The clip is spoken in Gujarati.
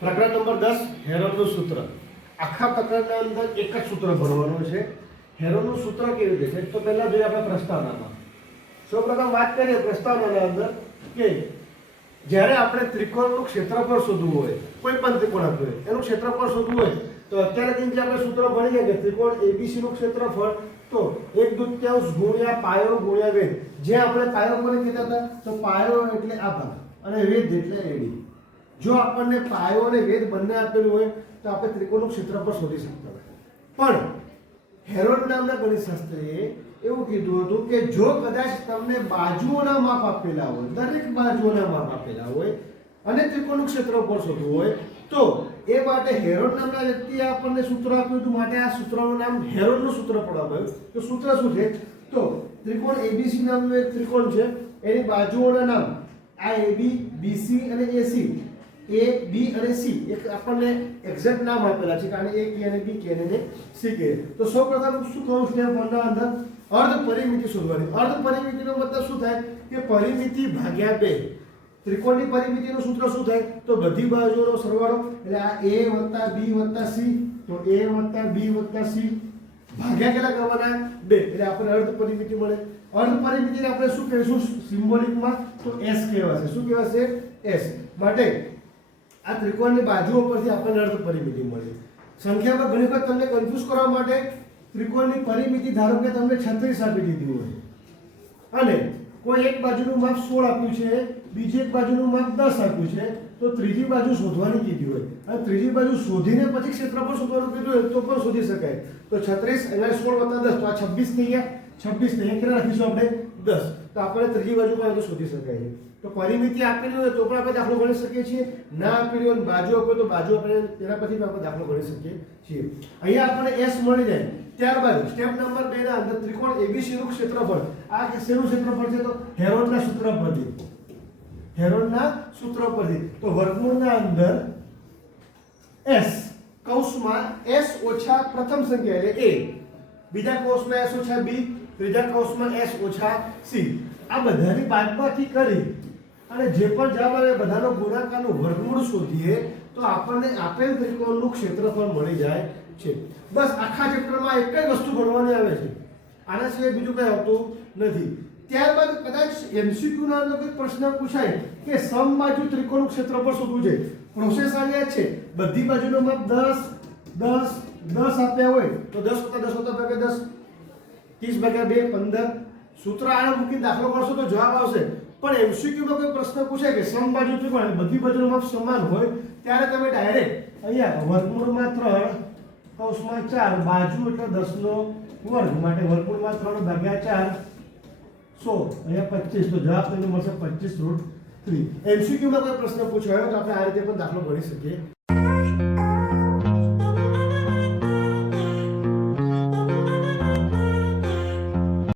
પ્રકરણ નંબર 10 હેરોનનું સૂત્ર. આખા પ્રકરણના અંદર એક જ સૂત્ર ભરવાનું છે. હેરોનનું સૂત્ર કેવી રીતે છે તો પહેલા જોઈએ આપણે પ્રસ્તાવનામાં. સૌપ્રથમ વાત કરીએ પ્રસ્તાવનાના અંદર કે જ્યારે આપણે ત્રિકોણનું ક્ષેત્રફળ શોધવું હોય, કોઈ પણ ત્રિકોણ આપ્યું હોય એનું ક્ષેત્રફળ શોધવું હોય તો અત્યારે જે આપણે સૂત્ર ભણીએ કે ત્રિકોણ ABC નું ક્ષેત્રફળ તો 1/2 ગુણ્યા પાયો ગુણ્યા વેધ. જે આપણે પાયો કોને કહેતા હતા તો પાયો એટલે આ ભાગ અને વેધ એટલે AD. જો આપણને પાયો અને વેધ બંને આપેલું હોય તો આપણે ત્રિકોણનું ક્ષેત્રફળ શોધી શકતા હોય. પણ હેરોન નામના ગણિતશાસ્ત્રીએ એવું કીધું હતું કે જો કદાચ તમને બાજુઓના માપ આપેલા હોય, દરેક બાજુઓના માપ આપેલા હોય અને ત્રિકોણનું ક્ષેત્રફળ શોધવું હોય તો એ માટે હેરોન નામના વ્યક્તિએ આપણને સૂત્ર આપ્યું હતું. માટે આ સૂત્રનું નામ હેરોનનું સૂત્ર પડવામાં આવ્યું. તો સૂત્ર શું છે તો ત્રિકોણ ABC નામનું એક ત્રિકોણ છે, એની બાજુઓના નામ આ AB, BC અને AC, A, B અને C એક આપણને એક્ઝેક્ટ નામ આપેલા છે કારણ A કે અને B કે અને C કે. તો સૌપ્રથમ શું કહું સ્ટેપ 1 ના અંદર અર્ધ પરિમિતિ શોધવાની. અર્ધ પરિમિતિનો મતલબ શું થાય કે પરિમિતિ ભાગ્યા 2. ત્રિકોણની પરિમિતિનું સૂત્ર શું થાય તો બધી બાજુઓનો સરવાળો એટલે આ A + B + C તો A + B + C ભાગ્યા કેટલા કરવાના 2 એટલે આપણને અર્ધ પરિમિતિ મળે. અર્ધ પરિમિતિને આપણે શું કહીશું સિમ્બોલિકમાં તો S કહેવાશે. શું કહેવાશે S. માટે આ ત્રિકોણની બાજુઓ પરથી આપણને અર્ધ પરિમિતિ મળે. સંખ્યામાં ઘણી વખત તમને કન્ફ્યુઝ કરવા માટે ત્રિકોણની પરિમિતિ ધારો કે તમને 36 આપી દીધી હોય અને કોઈ એક બાજુનું માપ 16 આપ્યું છે, બીજી એક બાજુનું માપ 10 આપ્યું છે તો ત્રીજી બાજુ શોધવાની કીધી હોય અને ત્રીજી બાજુ શોધીને પછી ક્ષેત્રફળ શોધવાનું કીધું હોય તો પણ શોધી શકાય. તો 36 અને 16 + 10 તો આ 26 થઈ ગયા. 26 ને કેટલા રાખીશું આપણે 10 તો આપણે ત્રીજી બાજુ પણ શોધી શકાય છે. તો પરિમિતિ આપેલી હોય તો પણ આપણે દાખલો ગણી શકીએ છીએ, ના આપેલી હોય બાજુ આપે તો બાજુ આપણે તેના પરથી આપણે દાખલો ગણી શકીએ છીએ. અહીંયા આપણને S મળી જાય. ત્યારબાદ સ્ટેપ નંબર 2 ના અંદર ત્રિકોણ ABC નું ક્ષેત્રફળ. આ શેનું ક્ષેત્રફળ છે તો હેરોનના સૂત્ર પરથી. હેરોનના સૂત્ર પરથી તો વર્ગમૂળના અંદર S કૌંસમાં S ઓછા પ્રથમ સંખ્યા એટલે A, બીજા કૌંસમાં S ઓછા B, ત્રીજા કૌંસમાં S ઓછા C. આ બધાની બાદબાકી કરી અને જે પણ જવાબ આવે બધાનો ગુણાકારનું વર્ગમૂળ શોધીએ તો આપણને આપેલ ત્રિકોણનું ક્ષેત્રફળ મળી જાય છે. બસ આખા ચેપ્ટરમાં એક જ વસ્તુ ભણવાની આવે છે, આના સિવાય બીજું કંઈ આવતું નથી. ત્યારબાદ કદાચ MCQ ના અંદર કોઈ પ્રશ્ન પૂછાય કે સમબાજુ ત્રિકોણનું ક્ષેત્રફળ શોધવું છે. પ્રોસેસ આ છે, બધી બાજુનો માપ 10 10 10 આપ્યા હોય તો 10 + 10 = 10, 30/2 15. સૂત્ર આને મૂકીને દાખલો કરશો તો જવાબ આવશે. પણ MCQ માં કોઈ પ્રશ્ન પૂછાય કે સમબાજુ ત્રિકોણ બધી બાજુનો માપ સમાન હોય ત્યારે તમે ડાયરેક્ટ અહીંયા વર્ગમૂળમાં 3 કૌંસમાં 4 બાજુ એટલે 10 નો વર્ગ માટે વર્ગમૂળમાં 3 ભાગ્યા 4 100 અહીંયા 25 તો જવાબ તમને મળશે 25√3. MCQ માં કોઈ પ્રશ્ન પૂછાયો તો આપણે આ રીતે પણ દાખલો ગણી શકીએ